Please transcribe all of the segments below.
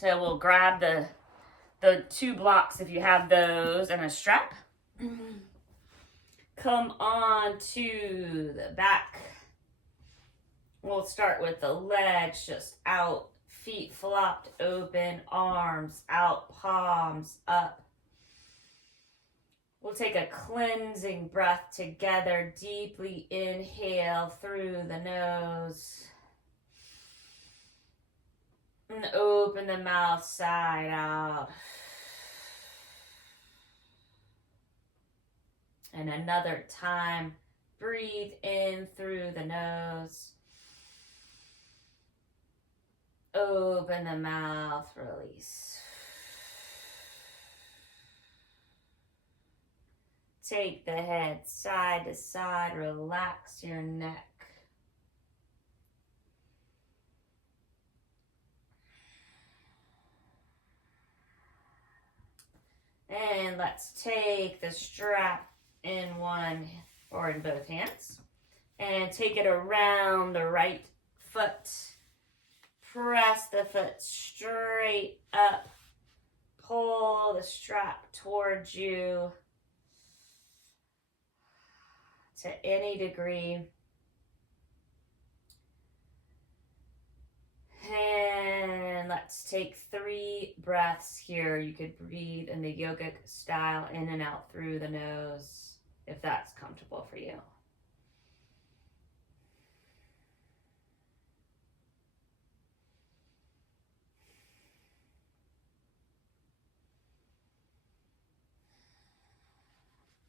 So we'll grab the 2 blocks if you have those and a strap. Come on to the back. We'll start with the legs just out, feet flopped open, arms out, palms up. We'll take a cleansing breath together. Deeply inhale through the nose. And open the mouth side out. And another time, breathe in through the nose. Open the mouth, release. Take the head side to side, relax your neck. And let's take the strap in one or in both hands and take it around the right foot. Press the foot straight up. Pull the strap towards you to any degree. And let's take 3 breaths here. You could breathe in the yogic style in and out through the nose if that's comfortable for you.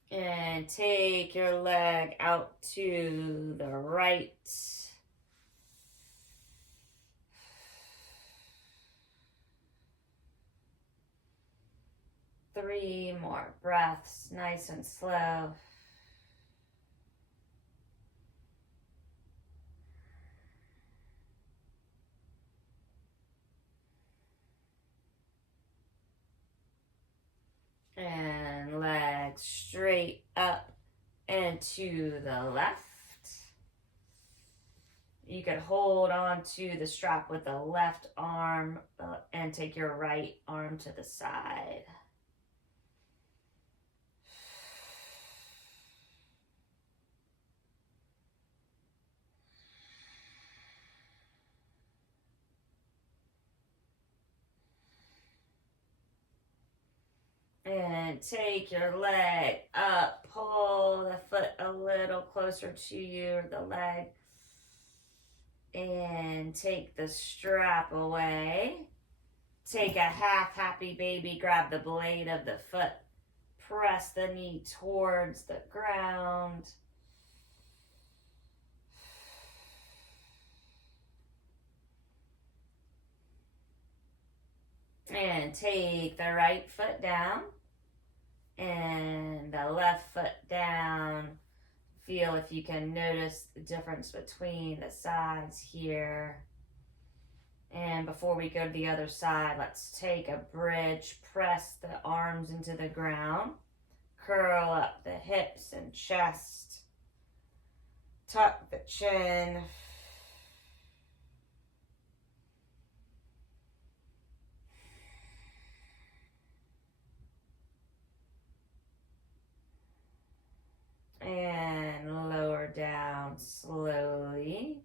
And take your leg out to the right. 3 more breaths, nice and slow. And legs straight up and to the left. You could hold on to the strap with the left arm and take your right arm to the side. And take your leg up, pull the foot a little closer to you, the leg, and take the strap away. Take a half happy baby, grab the blade of the foot, press the knee towards the ground. And take the right foot down and the left foot down. Feel if you can notice the difference between the sides here. And before we go to the other side, let's take a bridge, press the arms into the ground, curl up the hips and chest, tuck the chin. And lower down slowly.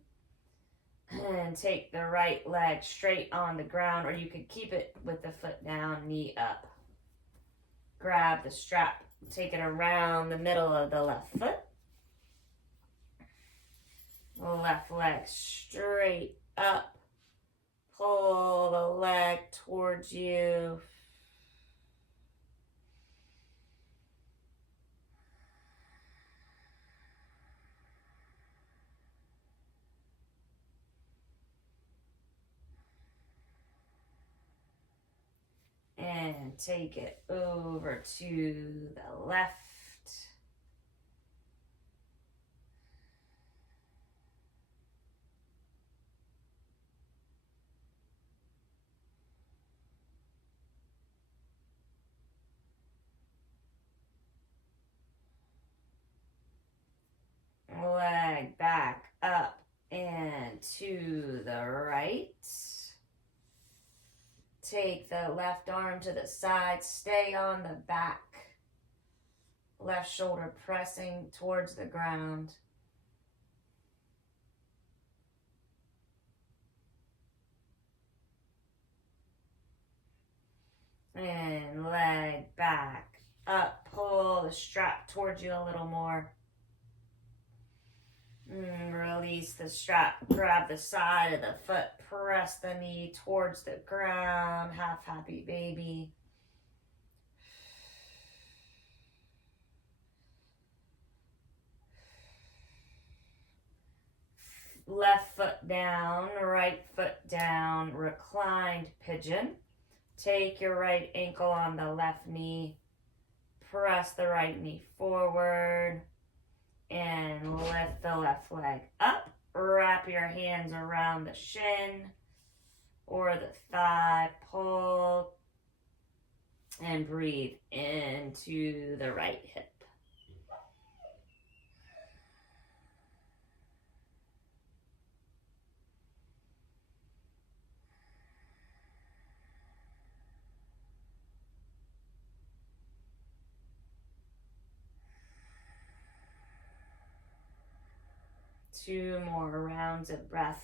And take the right leg straight on the ground, or you could keep it with the foot down, knee up. Grab the strap, take it around the middle of the left foot. Left leg straight up. Pull the leg towards you. And take it over to the left. Leg back up and to the right. Take the left arm to the side, stay on the back. Left shoulder pressing towards the ground. And leg back up, pull the strap towards you a little more. Release the strap, grab the side of the foot, press the knee towards the ground, half happy baby. Left foot down, right foot down, reclined pigeon. Take your right ankle on the left knee, press the right knee forward, and lift the left leg up. Wrap your hands around the shin or the thigh, pull, and breathe into the right hip. Two more rounds of breath.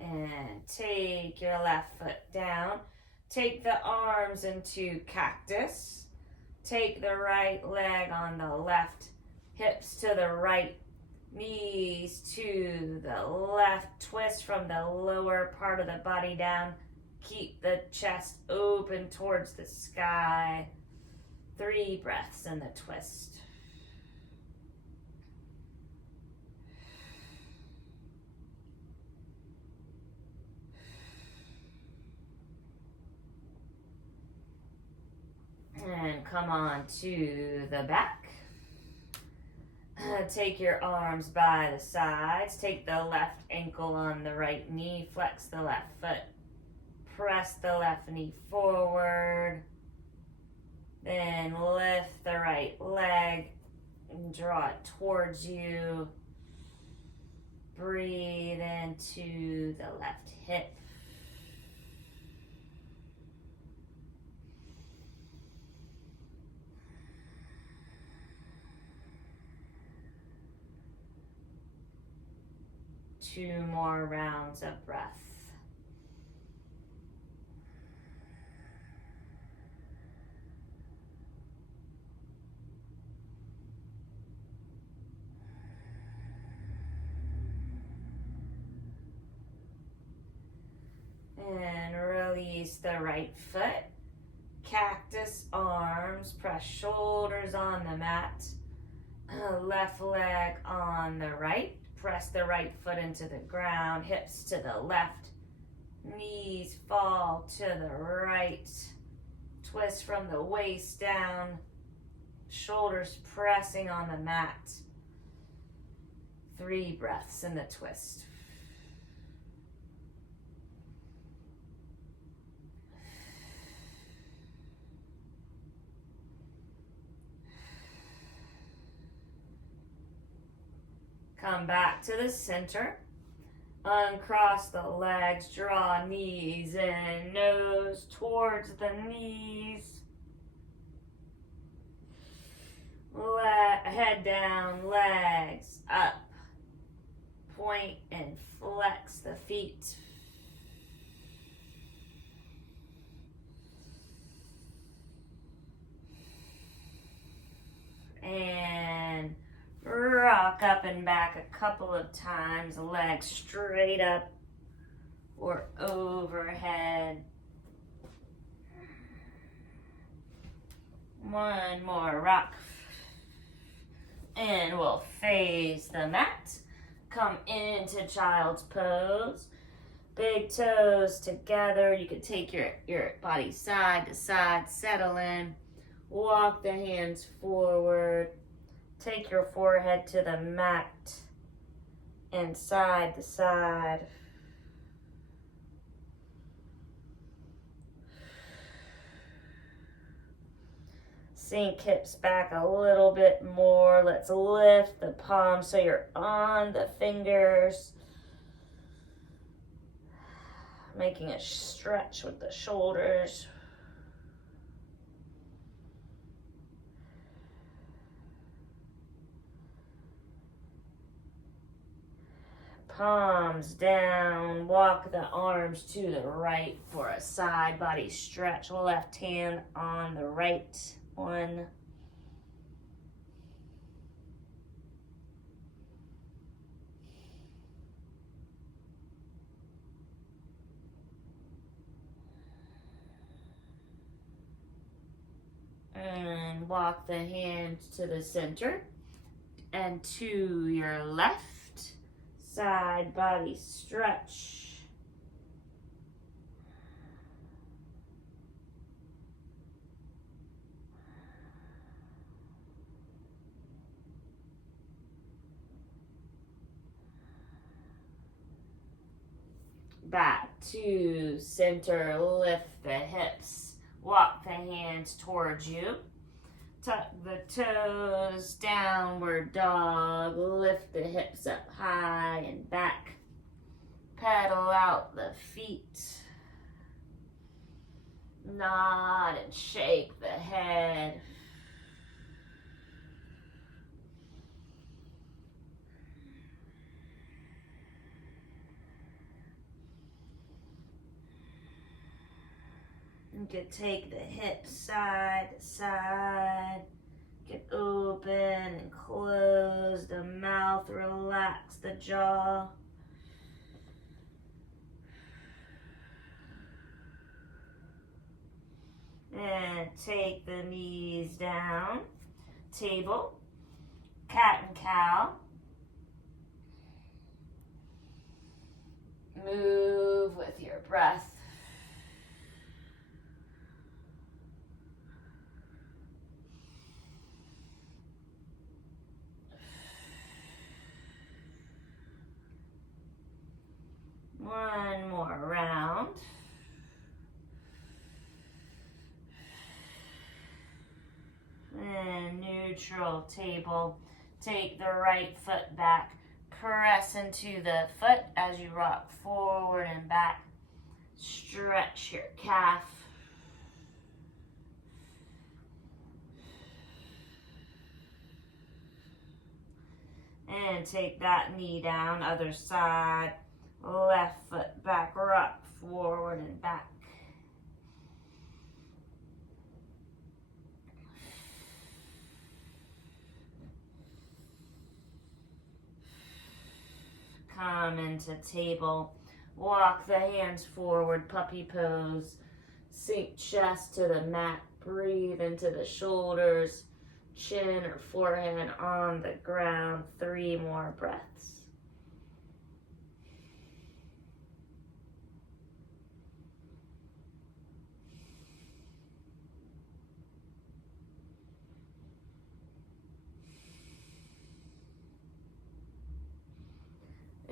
And take your left foot down. Take the arms into cactus. Take the right leg on the left, hips to the right, knees to the left. Twist from the lower part of the body down. Keep the chest open towards the sky. 3 breaths in the twist. And come on to the back. Take your arms by the sides. Take the left ankle on the right knee. Flex the left foot. Press the left knee forward. Then lift the right leg and draw it towards you. Breathe into the left hip. Two more rounds of breath. And release the right foot. Cactus arms, press shoulders on the mat. Left leg on the right. Press the right foot into the ground, hips to the left. Knees fall to the right. Twist from the waist down. Shoulders pressing on the mat. 3 breaths in the twist. Come back to the center. Uncross the legs, draw knees in, nose towards the knees. Head down, legs up. Point and flex the feet. And rock up and back a couple of times, legs straight up or overhead. One more rock. And we'll face the mat. Come into child's pose. Big toes together. You can take your body side to side, settle in. Walk the hands forward. Take your forehead to the mat and side to side. Sink hips back a little bit more. Let's lift the palms so you're on the fingers. Making a stretch with the shoulders. Palms down, walk the arms to the right for a side body stretch. Left hand on the right one. And walk the hand to the center and to your left. Side body stretch. Back to center, lift the hips, walk the hands towards you. Tuck the toes, downward dog, lift the hips up high and back. Pedal out the feet. Nod and shake the head. You could take the hips side to side. Get open and close the mouth. Relax the jaw. And take the knees down. Table. Cat and cow. Move with your breath. One more round. And neutral table. Take the right foot back. Press into the foot as you rock forward and back. Stretch your calf. And take that knee down, other side. Left foot back, rock forward and back. Come into table. Walk the hands forward, puppy pose. Sink chest to the mat. Breathe into the shoulders, chin or forehead on the ground. 3 more breaths.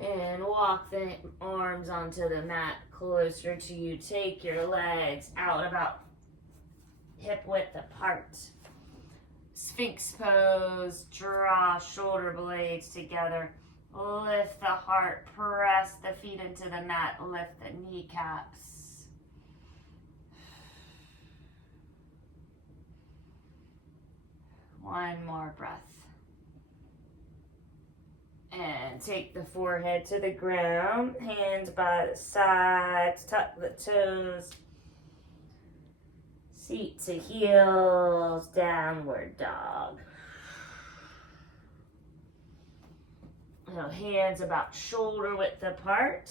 And walk the arms onto the mat closer to you. Take your legs out about hip width apart. Sphinx pose. Draw shoulder blades together. Lift the heart. Press the feet into the mat. Lift the kneecaps. One more breath. And take the forehead to the ground, hands by the sides, tuck the toes, seat to heels, downward dog. Now hands about shoulder width apart.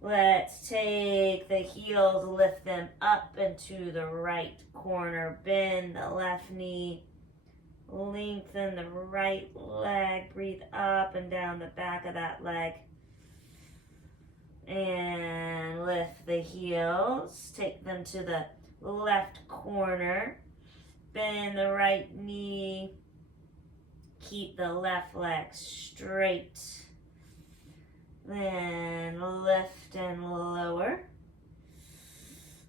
Let's take the heels, lift them up into the right corner, bend the left knee. Lengthen the right leg. Breathe up and down the back of that leg. And lift the heels. Take them to the left corner. Bend the right knee. Keep the left leg straight. Then lift and lower.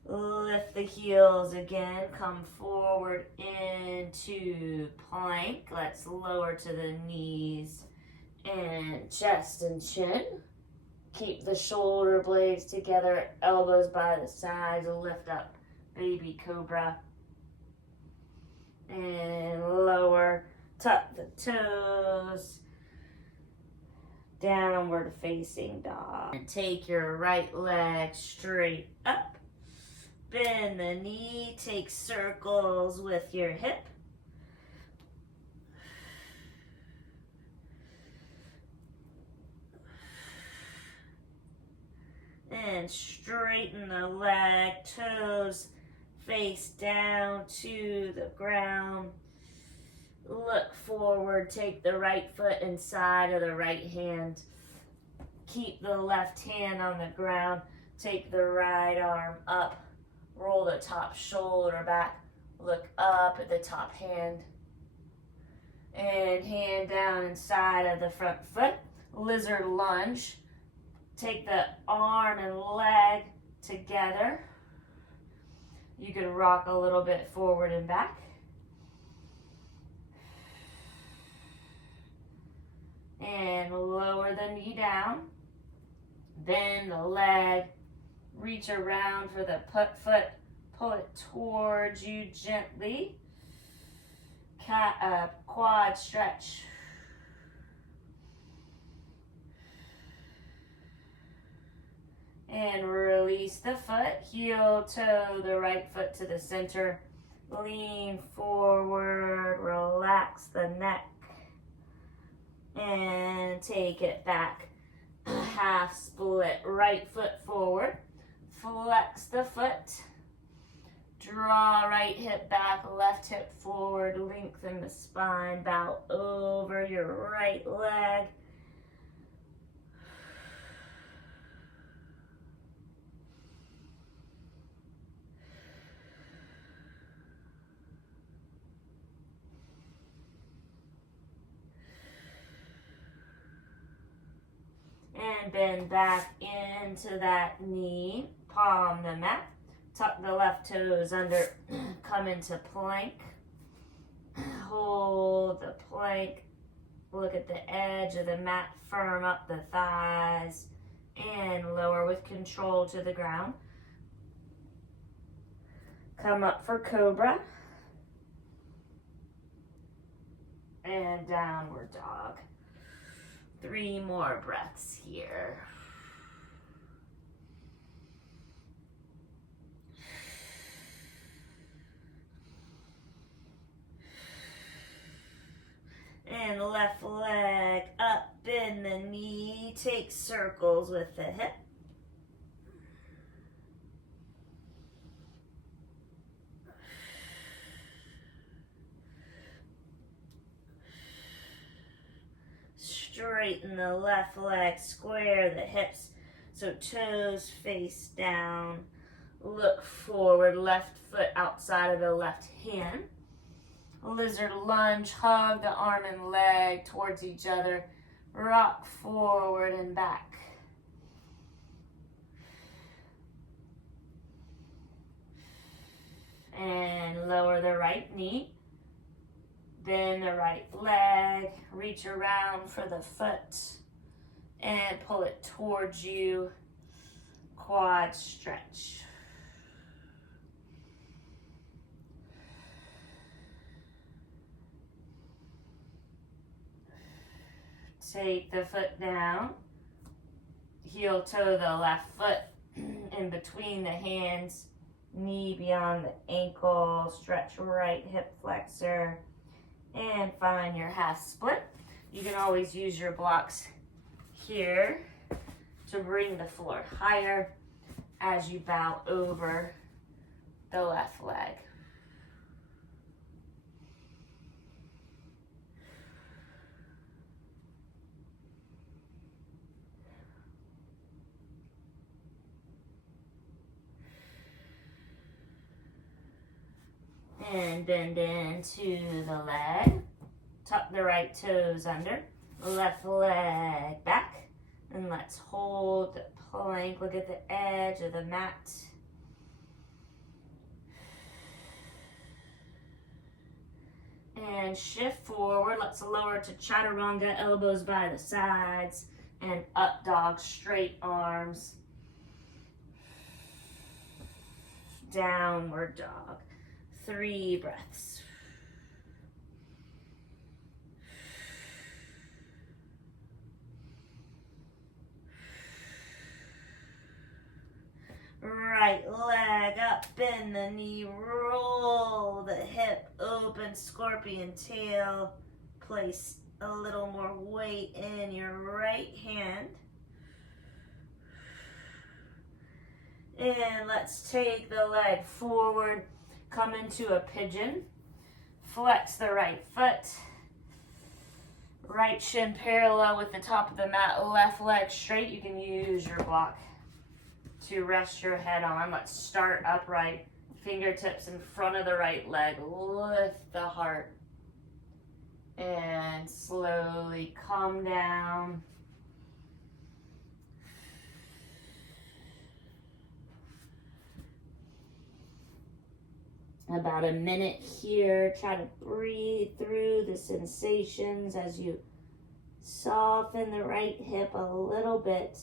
Lift the heels again, come forward into plank. Let's lower to the knees and chest and chin. Keep the shoulder blades together, elbows by the sides, lift up, baby cobra. And lower, tuck the toes, downward facing dog. And take your right leg straight up. Bend the knee, take circles with your hip. And straighten the leg, toes face down to the ground. Look forward, take the right foot inside of the right hand. Keep the left hand on the ground, take the right arm up. Roll the top shoulder back, look up at the top hand, and hand down inside of the front foot. Lizard lunge. Take the arm and leg together. You can rock a little bit forward and back. And lower the knee down. Bend the leg. Reach around for the foot, pull it towards you gently. Quad stretch. And release the foot, heel, toe, the right foot to the center. Lean forward, relax the neck. And take it back. Half split, right foot forward. Flex the foot, draw right hip back, left hip forward, lengthen the spine, bow over your right leg. And bend back into that knee. Palm the mat, tuck the left toes under, come into plank, hold the plank, look at the edge of the mat, firm up the thighs, and lower with control to the ground. Come up for cobra, and downward dog. 3 more breaths here. And left leg up, bend the knee, take circles with the hip. Straighten the left leg, square the hips, so toes face down. Look forward, left foot outside of the left hand. Lizard lunge, hug the arm and leg towards each other. Rock forward and back. And lower the right knee. Bend the right leg. Reach around for the foot. And pull it towards you. Quad stretch. Take the foot down, heel toe the left foot in between the hands, knee beyond the ankle, stretch right hip flexor, and find your half split. You can always use your blocks here to bring the floor higher as you bow over the left leg. And bend into the leg. Tuck the right toes under. Left leg back. And let's hold the plank. Look at the edge of the mat. And shift forward. Let's lower to chaturanga, elbows by the sides, and up dog, straight arms. Downward dog. 3 breaths. Right leg up, bend the knee, roll the hip, open scorpion tail. Place a little more weight in your right hand. And let's take the leg forward, come into a pigeon. Flex the right foot. Right shin parallel with the top of the mat, left leg straight. You can use your block to rest your head on. Let's start upright. Fingertips in front of the right leg. Lift the heart. And slowly come down. About a minute here. Try to breathe through the sensations as you soften the right hip a little bit.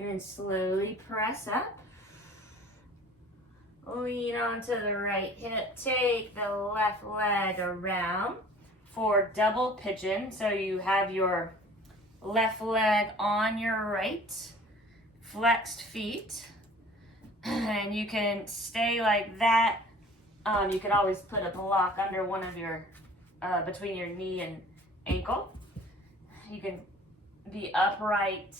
And slowly press up. Lean onto the right hip. Take the left leg around for double pigeon. So you have your left leg on your right, flexed feet. And you can stay like that. You can always put a block under one of your, between your knee and ankle. You can be upright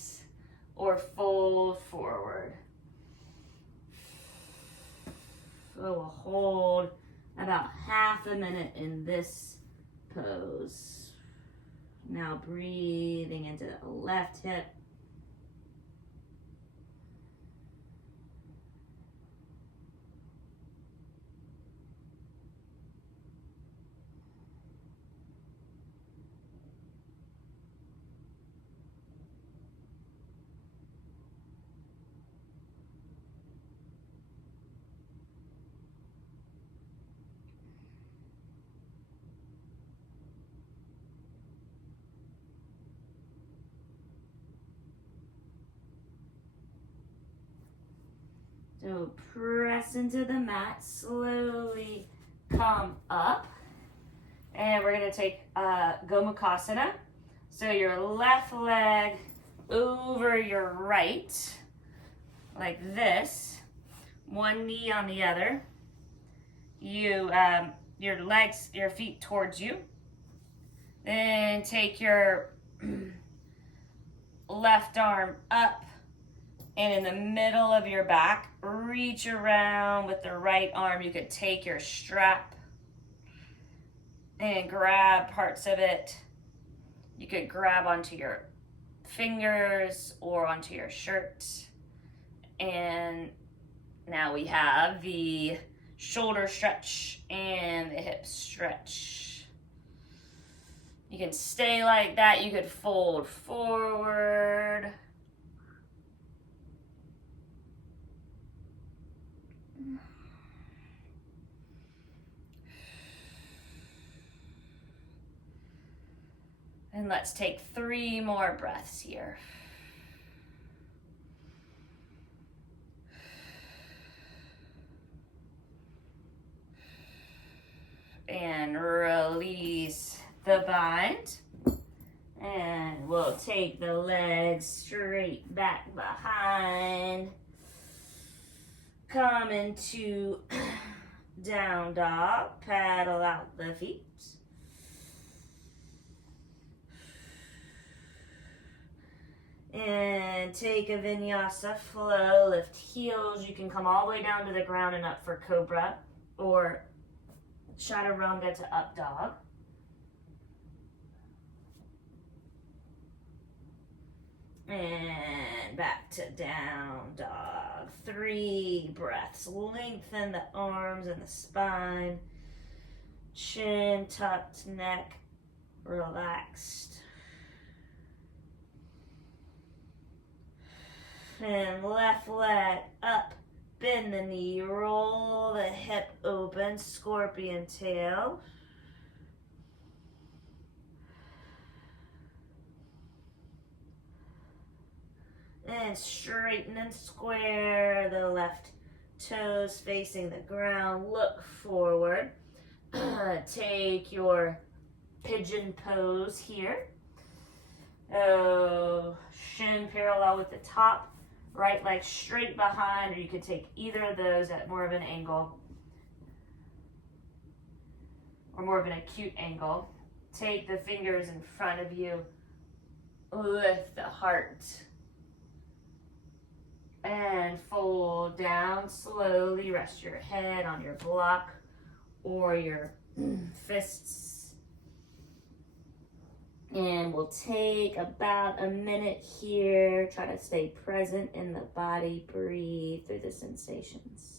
or fold forward. So we'll hold about half a minute in this pose. Now breathing into the left hip. So press into the mat, slowly come up. And we're gonna take Gomukhasana. So your left leg over your right, like this. One knee on the other. You, your legs, your feet towards you. Then take your left arm up. And in the middle of your back, reach around with the right arm. You could take your strap and grab parts of it. You could grab onto your fingers or onto your shirt. And now we have the shoulder stretch and the hip stretch. You can stay like that. You could fold forward. And let's take 3 more breaths here. And release the bind. And we'll take the legs straight back behind. Come into down dog. Paddle out the feet. And And take a vinyasa flow, lift heels. You can come all the way down to the ground and up for cobra or chaturanga to up dog. And back to down dog. 3 breaths. Lengthen the arms and the spine. Chin tucked, neck relaxed. And left leg up, bend the knee, roll the hip open, scorpion tail. And straighten and square the left toes facing the ground. Look forward. Take your pigeon pose here. Oh, shin parallel with the top. Right leg straight behind, or you could take either of those at more of an angle or more of an acute angle. Take the fingers in front of you. Lift the heart. And fold down slowly. Rest your head on your block or your fists. And we'll take about a minute here. Try to stay present in the body. Breathe through the sensations.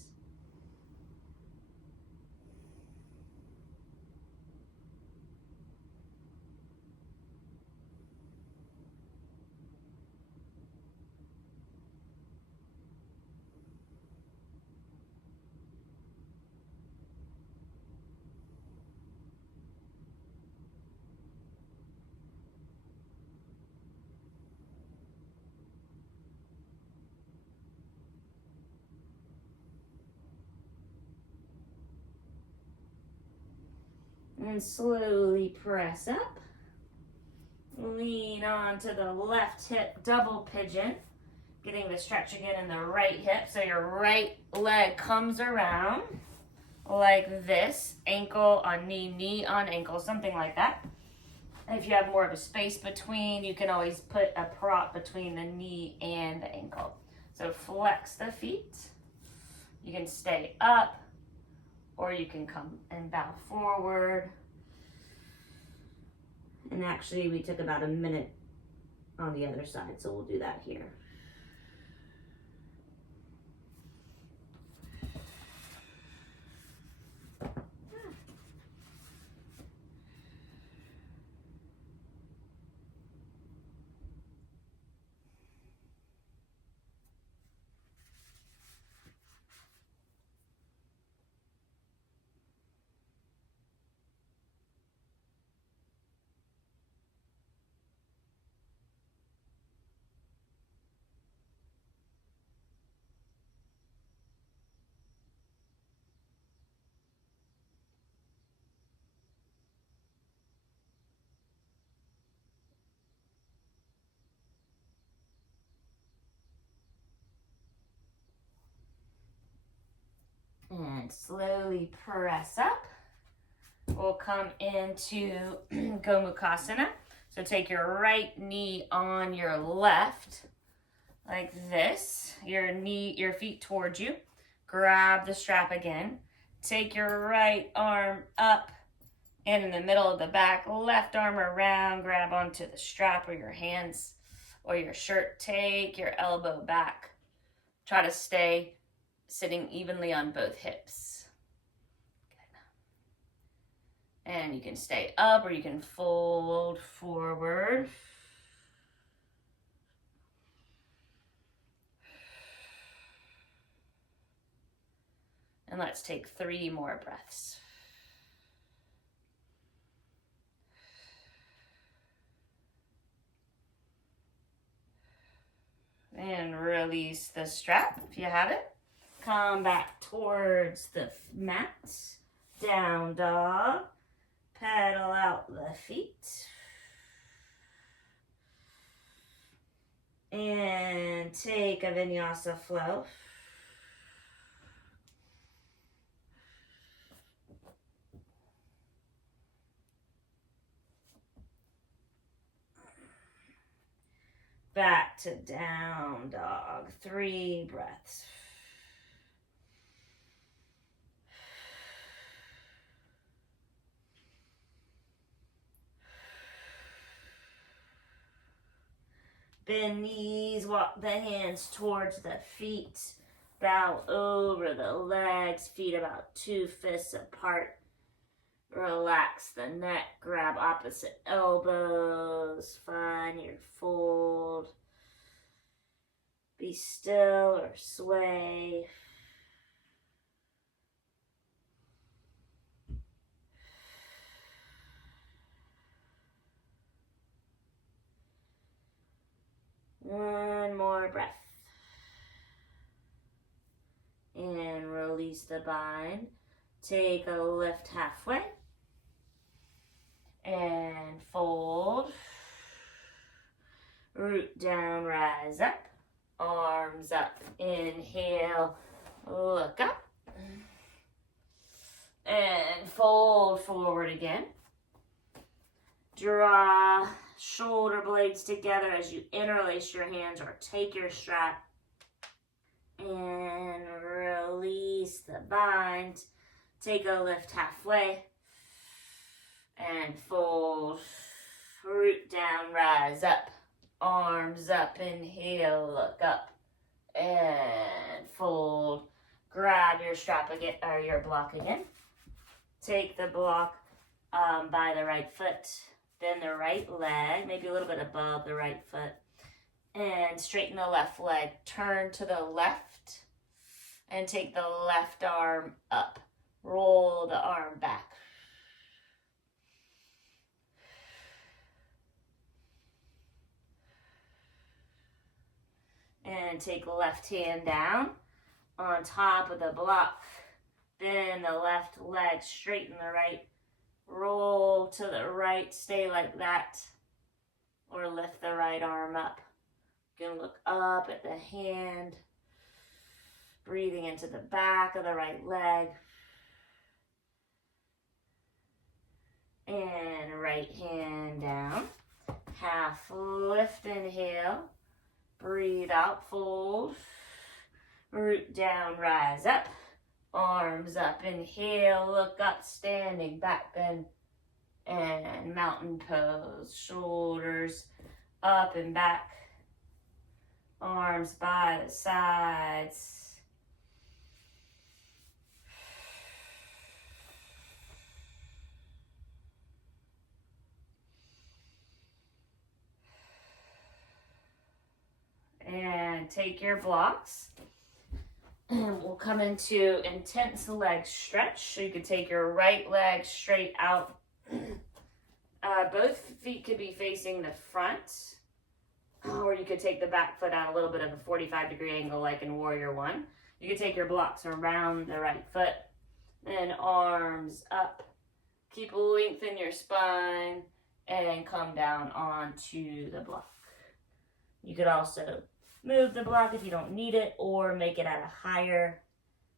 And slowly press up. Lean onto the left hip, double pigeon. Getting the stretch again in the right hip. So your right leg comes around like this. Ankle on knee, knee on ankle, something like that. If you have more of a space between, you can always put a prop between the knee and the ankle. So flex the feet. You can stay up, or you can come and bow forward. And actually, we took about a minute on the other side, so we'll do that here. And slowly press up. We'll come into Gomukhasana. So take your right knee on your left, like this. Your feet towards you. Grab the strap again. Take your right arm up and in the middle of the back, left arm around, grab onto the strap or your hands or your shirt. Take your elbow back. Try to stay sitting evenly on both hips. Good. And you can stay up or you can fold forward. And let's take 3 more breaths. And release the strap if you have it. Come back towards the mat. Down dog. Pedal out the feet. And take a vinyasa flow. back to down dog. 3 breaths. Bend knees, walk the hands towards the feet. Bow over the legs, feet about 2 fists apart. Relax the neck, grab opposite elbows, find your fold. Be still or sway. One more breath. And release the bind. Take a lift halfway. And fold. Root down, rise up. Arms up. Inhale, look up. And fold forward again. Draw shoulder blades together as you interlace your hands or take your strap. And release the bind. Take a lift halfway. And fold. Root down, rise up. Arms up, inhale, look up. And fold. Grab your strap again, or your block again. Take the block by the right foot. Bend the right leg, maybe a little bit above the right foot. And straighten the left leg. Turn to the left. And take the left arm up. Roll the arm back. And take left hand down on top of the block. Bend the left leg, straighten the right. Roll to the right, stay like that. Or lift the right arm up. You can look up at the hand. Breathing into the back of the right leg. And right hand down. Half lift, inhale. Breathe out, fold. Root down, rise up. Arms up, inhale, look up, standing, back bend. And mountain pose. Shoulders up and back. Arms by the sides. And take your blocks. And we'll come into intense leg stretch. So you could take your right leg straight out. Both feet could be facing the front. Or you could take the back foot on a little bit of a 45-degree angle like in Warrior One. You could take your blocks around the right foot. And arms up. Keep lengthen your spine. And come down onto the block. You could also move the block if you don't need it, or make it at a higher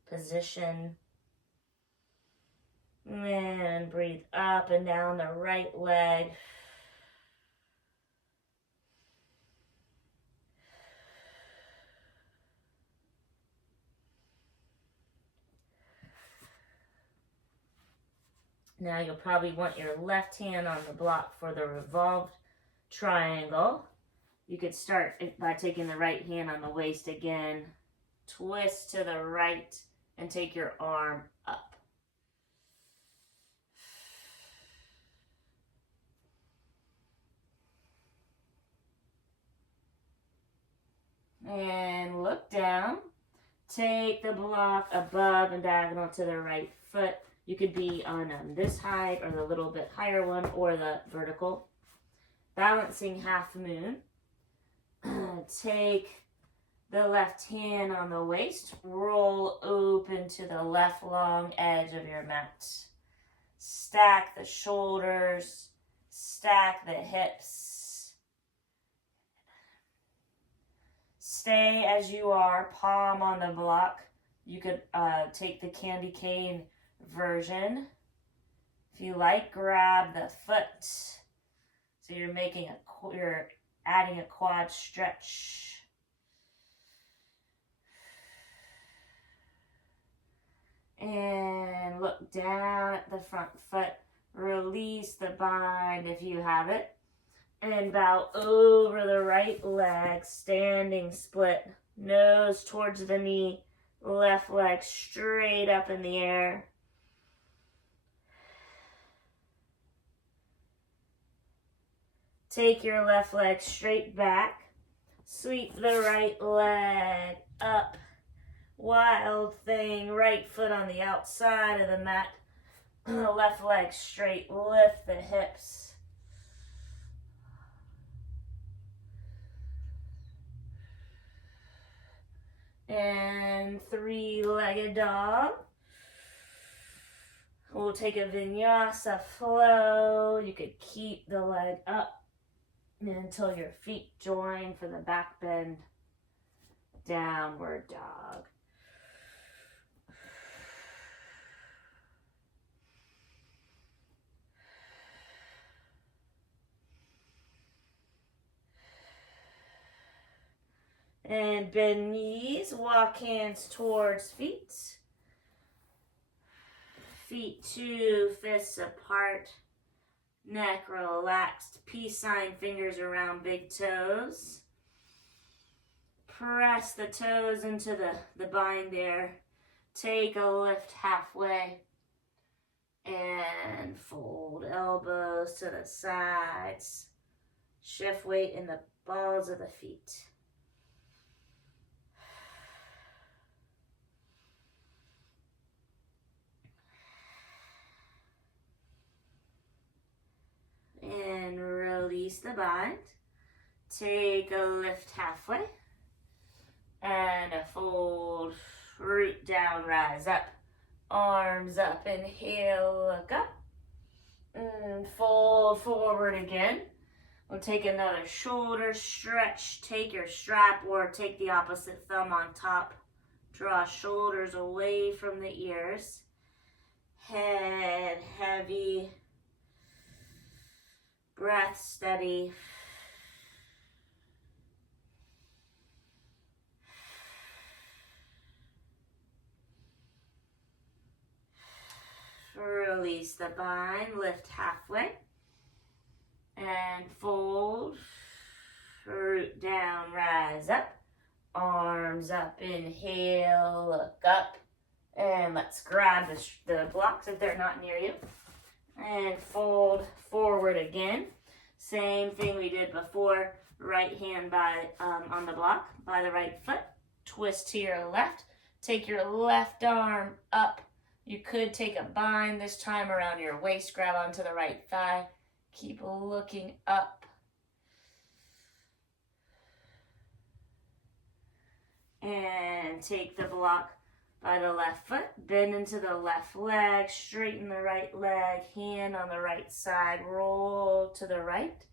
position. And breathe up and down the right leg. Now you'll probably want your left hand on the block for the revolved triangle. You could start by taking the right hand on the waist again. Twist to the right and take your arm up. And look down. Take the block above and diagonal to the right foot. You could be on this height or the little bit higher one or the vertical. Balancing half moon. Take the left hand on the waist, roll open to the left long edge of your mat. Stack the shoulders, stack the hips. Stay as you are, palm on the block. You could take the candy cane version. If you like, grab the foot. So you're making your adding a quad stretch. And look down at the front foot. Release the bind if you have it. And bow over the right leg, standing split. Nose towards the knee, left leg straight up in the air. Take your left leg straight back. Sweep the right leg up. Wild thing, right foot on the outside of the mat. Left leg straight, lift the hips. And three-legged dog. We'll take a vinyasa flow. You could keep the leg up until your feet join for the back bend. Downward dog. And bend knees, walk hands towards feet. Feet 2 fists apart. Neck relaxed. Peace sign, fingers around big toes. Press the toes into the bind there. Take a lift halfway. And fold elbows to the sides. Shift weight in the balls of the feet. And release the bind. Take a lift halfway. And a fold. Root down, rise up. Arms up, inhale, look up. And fold forward again. We'll take another shoulder stretch. Take your strap or take the opposite thumb on top. Draw shoulders away from the ears. Head heavy. Breath steady. Release the bind, lift halfway. And fold. Root down, rise up. Arms up, inhale, look up. And let's grab the blocks if they're not near you. And fold forward again. Same thing we did before. Right hand on the block by the right foot. Twist to your left. Take your left arm up. You could take a bind this time around your waist. Grab onto the right thigh. Keep looking up. And take the block by the left foot, bend into the left leg, straighten the right leg, hand on the right side, roll to the right,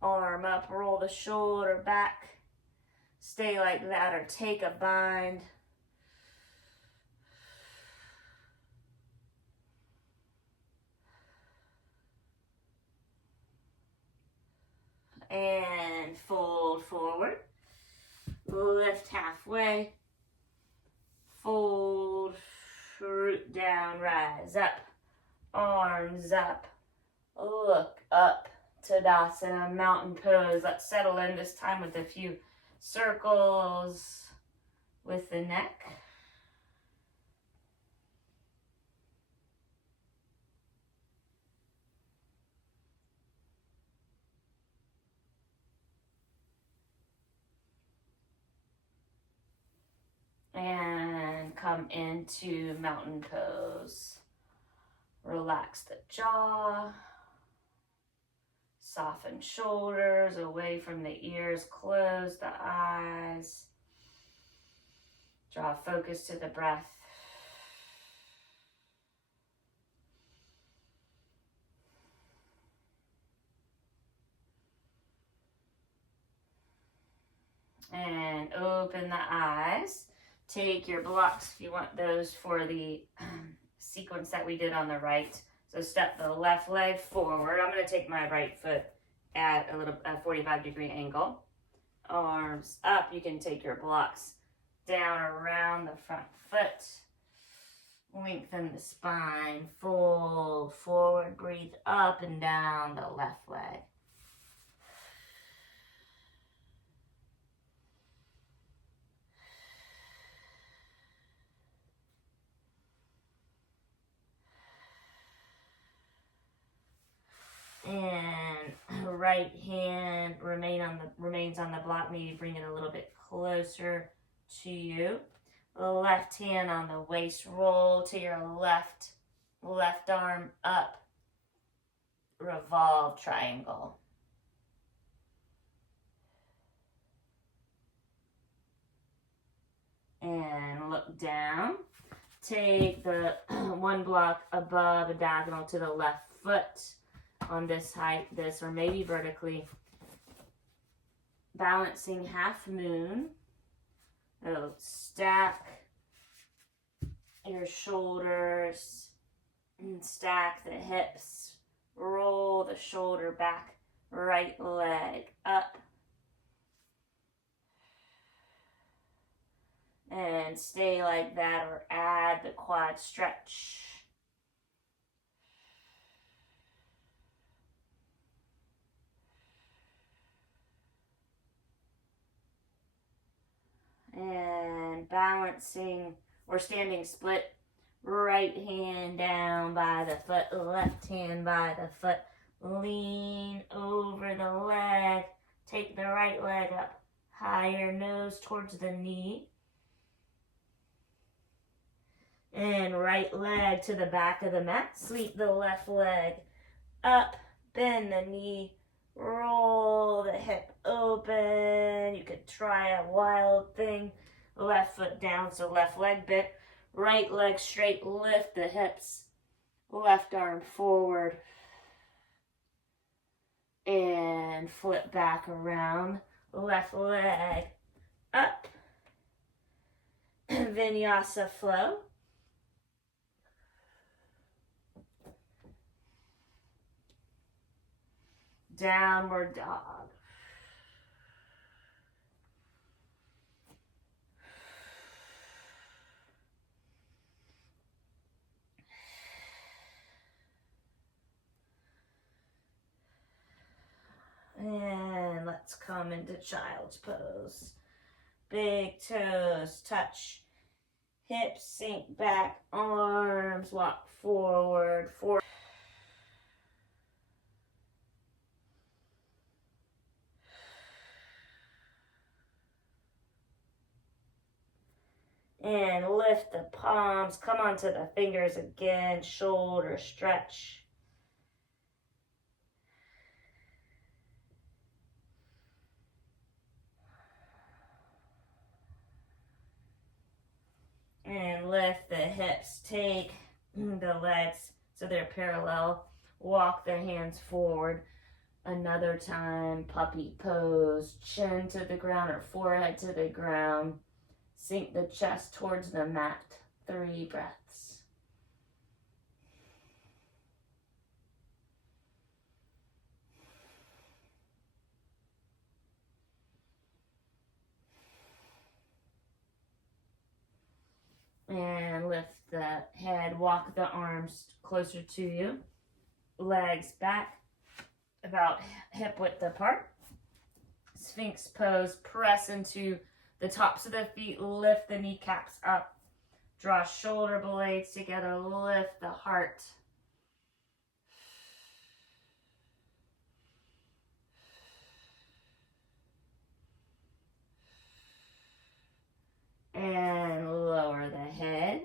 arm up, roll the shoulder back, stay like that or take a bind. And fold forward, lift halfway. Fold, root down, rise up, arms up, look up, Tadasana, mountain pose. Let's settle in this time with a few circles with the neck. And come into mountain pose. Relax the jaw. Soften shoulders away from the ears. Close the eyes. Draw focus to the breath. And open the eyes. Take your blocks if you want those for the sequence that we did on the right. So step the left leg forward. I'm going to take my right foot at a 45-degree angle. Arms up. You can take your blocks down around the front foot. Lengthen the spine. Fold forward. Breathe up and down the left leg. And right hand remains on the block. Maybe bring it a little bit closer to you. Left hand on the waist. Roll to your left arm up. Revolve triangle. And look down. Take the one block above a diagonal to the left foot on this height, or maybe vertically. Balancing half moon. So stack your shoulders and stack the hips. Roll the shoulder back, right leg up. And stay like that or add the quad stretch. And balancing or standing split. Right hand down by the foot, left hand by the foot. Lean over the leg. Take the right leg up higher, nose towards the knee. And right leg to the back of the mat. Sweep the left leg up. Bend the knee. Roll the hip open. You could try a wild thing. Left foot down, so left leg bent. Right leg straight. Lift the hips. Left arm forward. And flip back around. Left leg up. Vinyasa flow. Downward dog. And let's come into child's pose. Big toes touch. Hips sink back. Arms walk forward. And lift the palms. Come onto the fingers again. Shoulder stretch. And lift the hips. Take the legs so they're parallel. Walk the hands forward. Another time, puppy pose. Chin to the ground or forehead to the ground. Sink the chest towards the mat. 3 breaths. And lift the head. Walk the arms closer to you. Legs back. About hip width apart. Sphinx pose. Press into the tops of the feet. Lift the kneecaps up. Draw shoulder blades together. Lift the heart. And lower the head.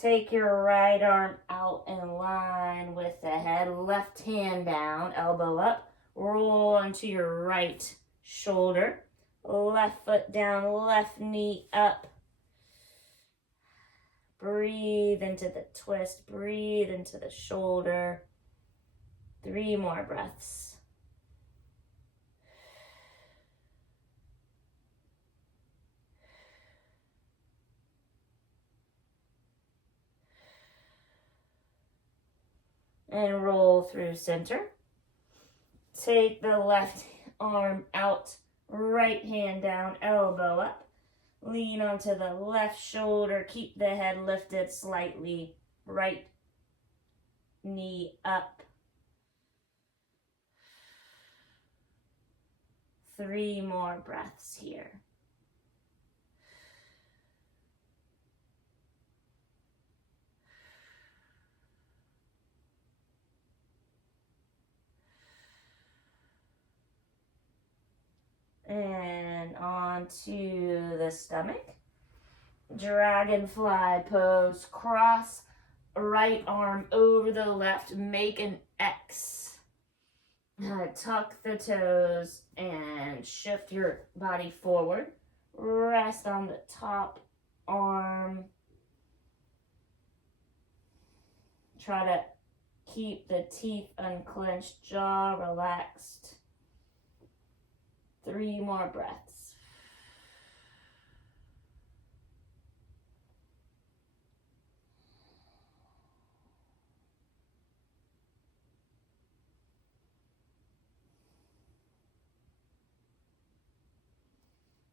Take your right arm out in line with the head. Left hand down, elbow up. Roll onto your right shoulder. Left foot down, left knee up. Breathe into the twist. Breathe into the shoulder. 3 more breaths. And roll through center. Take the left arm out, right hand down, elbow up. Lean onto the left shoulder, keep the head lifted slightly, right knee up. 3 more breaths here. And on to the stomach. Dragonfly pose. Cross right arm over the left. Make an X. Tuck the toes and shift your body forward. Rest on the top arm. Try to keep the teeth unclenched, jaw relaxed. 3 more breaths.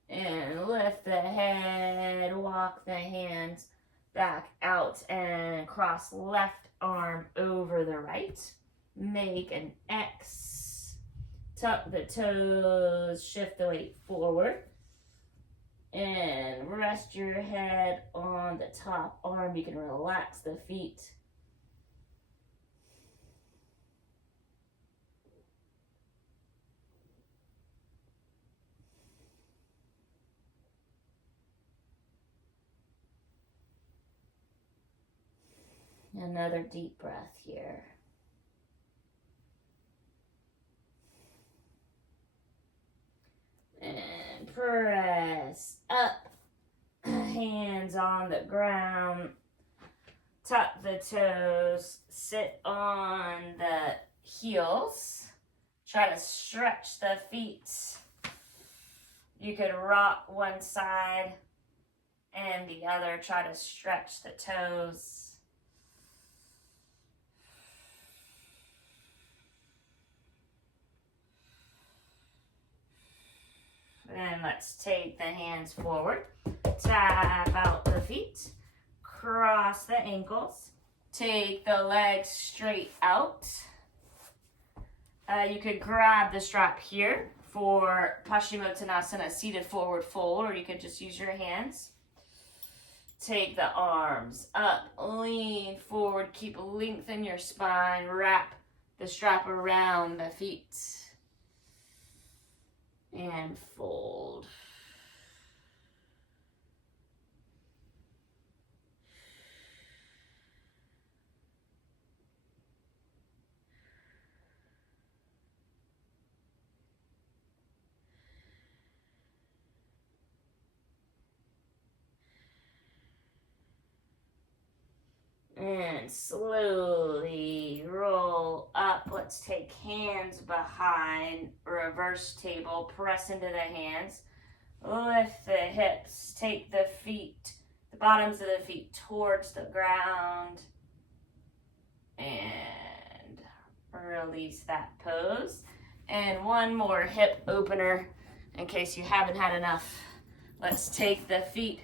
And lift the head, walk the hands back out and cross left arm over the right. Make an X. Tuck the toes, shift the weight forward. And rest your head on the top arm. You can relax the feet. Another deep breath here. And press up. Hands on the ground. Tuck the toes. Sit on the heels. Try to stretch the feet. You could rock one side and the other. Try to stretch the toes. And let's take the hands forward. Tap out the feet. Cross the ankles. Take the legs straight out. You could grab the strap here for Paschimottanasana, seated forward fold, or you could just use your hands. Take the arms up, lean forward, keep lengthen your spine, wrap the strap around the feet. And fold. And slowly roll up. Let's take hands behind, reverse table, press into the hands. Lift the hips, take the feet, the bottoms of the feet towards the ground. And release that pose. And one more hip opener in case you haven't had enough. Let's take the feet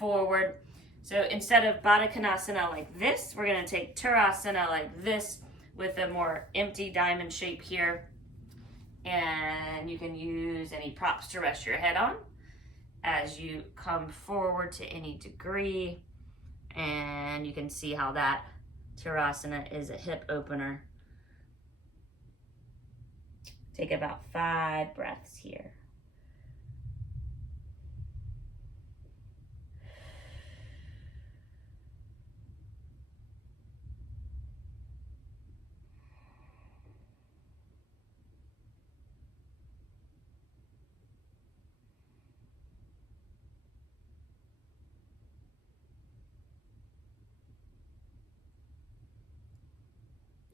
forward. So instead of Baddha Konasana like this, we're going to take Tirasana like this with a more empty diamond shape here. And you can use any props to rest your head on as you come forward to any degree. And you can see how that Tirasana is a hip opener. Take about 5 breaths here.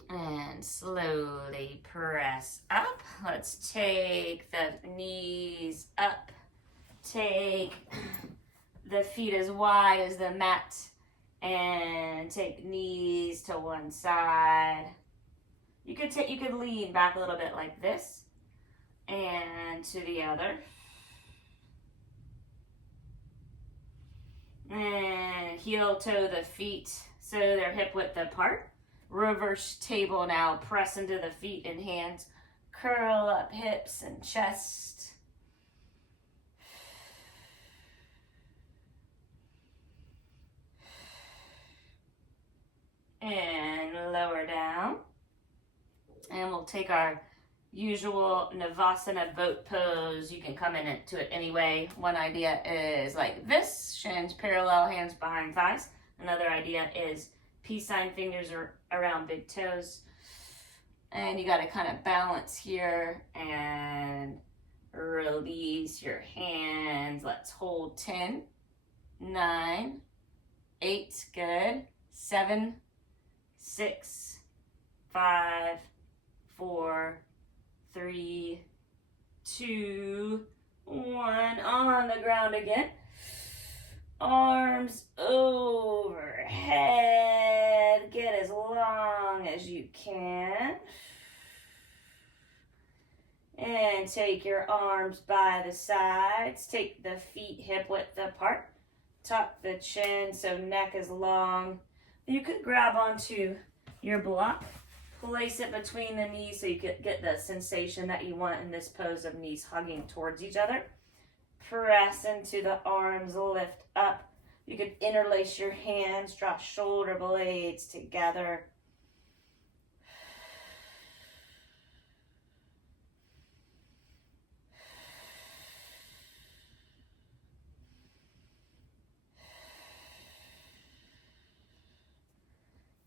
And slowly press up. Let's take the knees up. Take the feet as wide as the mat. And take knees to one side. You could lean back a little bit like this and to the other. And heel toe the feet so they're hip width apart. Reverse table now. Press into the feet and hands. Curl up hips and chest. And lower down. And we'll take our usual Navasana boat pose. You can come into it anyway. One idea is like this, shins parallel, hands behind thighs. Another idea is peace sign, fingers around big toes. And you got to kind of balance here and release your hands. Let's hold 10, 9, 8, good, 7, 6, 5, 4, 3, 2, 1. On the ground again. Arms overhead. Get as long as you can. And take your arms by the sides. Take the feet hip width apart. Tuck the chin so neck is long. You could grab onto your block. Place it between the knees so you could get the sensation that you want in this pose of knees hugging towards each other. Press into the arms, lift up. You could interlace your hands, draw shoulder blades together.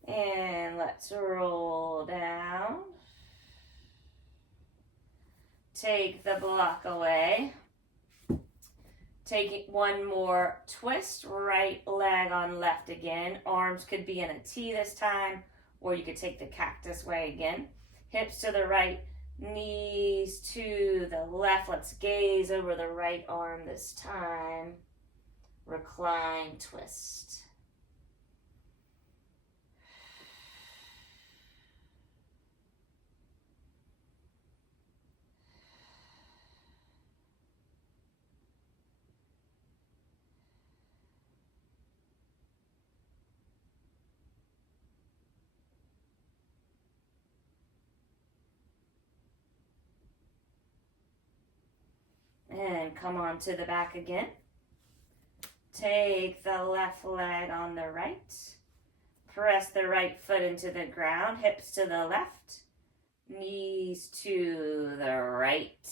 And let's roll down. Take the block away. Take it one more twist, right leg on left again. Arms could be in a T this time, or you could take the cactus way again. Hips to the right, knees to the left. Let's gaze over the right arm this time. Recline, twist. And come on to the back again. Take the left leg on the right. Press the right foot into the ground. Hips to the left. Knees to the right.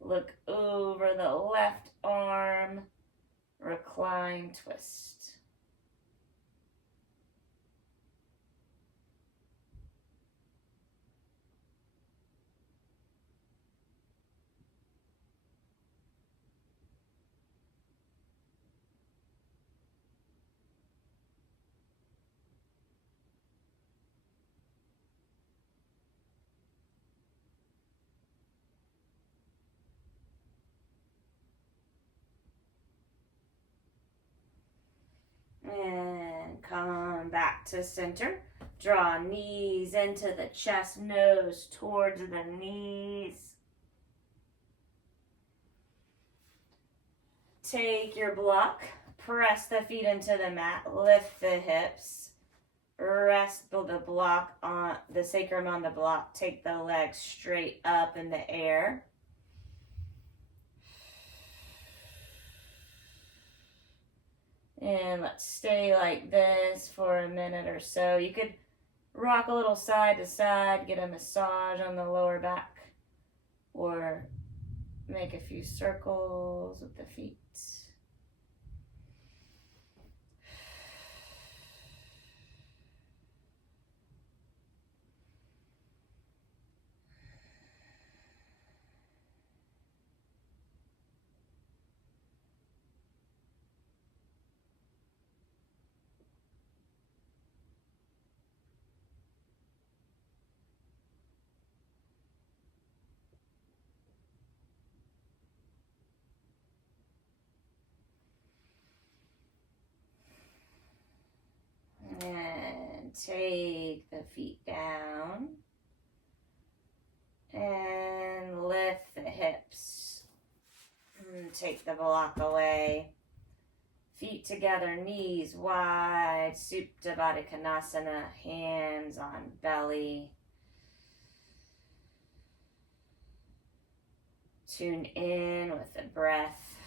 Look over the left arm. Recline, twist. And come back to center. Draw knees into the chest, nose towards the knees. Take your block, press the feet into the mat, lift the hips, rest the block on the sacrum on the block, take the legs straight up in the air. And let's stay like this for a minute or so. You could rock a little side to side, get a massage on the lower back, or make a few circles with the feet. And take the feet down. And lift the hips. And take the block away. Feet together, knees wide. Supta Baddha Konasana, hands on belly. Tune in with the breath.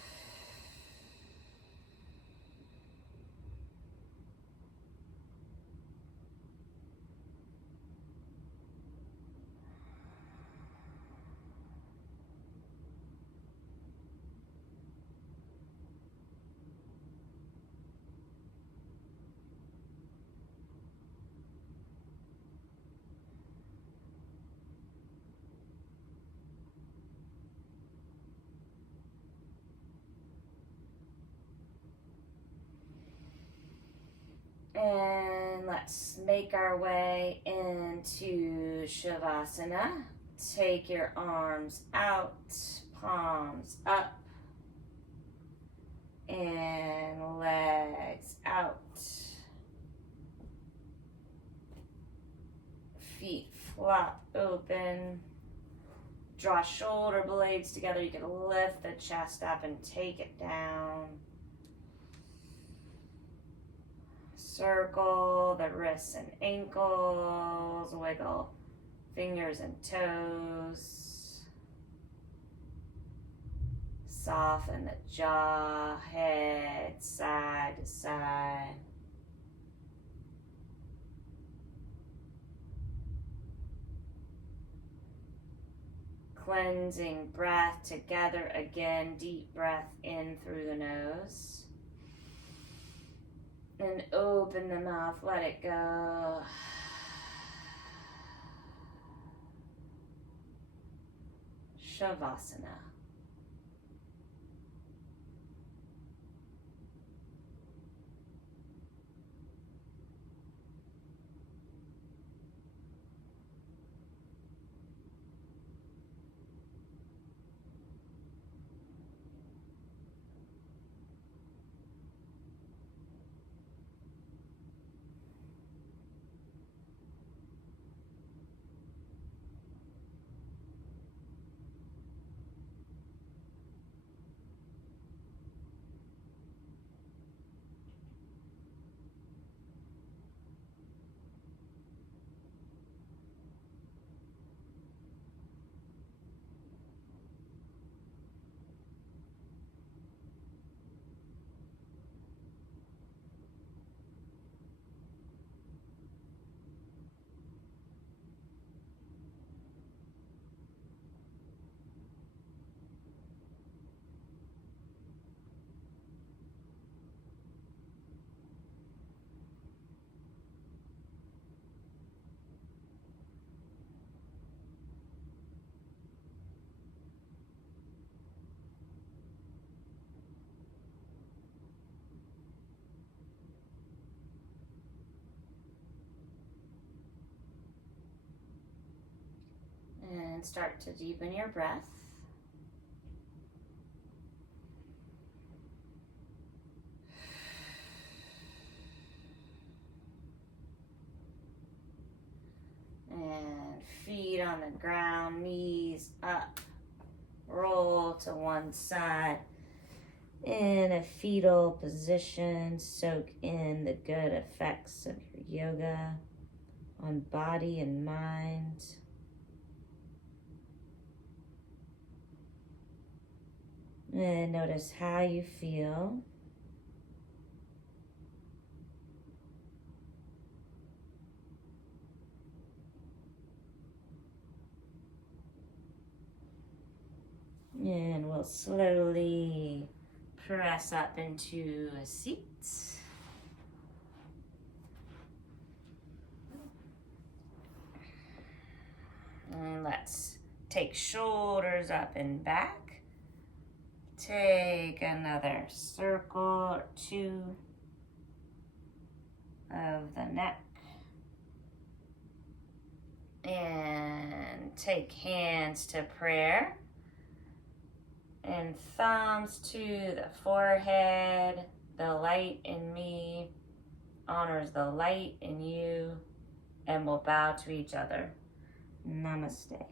And let's make our way into Shavasana. Take your arms out, palms up, and legs out. Feet flop open. Draw shoulder blades together. You can lift the chest up and take it down. Circle the wrists and ankles. Wiggle fingers and toes. Soften the jaw, head side to side. Cleansing breath together again. Deep breath in through the nose. And open the mouth, let it go. Shavasana. And start to deepen your breath. And feet on the ground, knees up. Roll to one side. In a fetal position, soak in the good effects of your yoga on body and mind. And notice how you feel. And we'll slowly press up into a seat. And let's take shoulders up and back. Take another circle or two of the neck. And take hands to prayer. And thumbs to the forehead. The light in me honors the light in you. And we'll bow to each other. Namaste.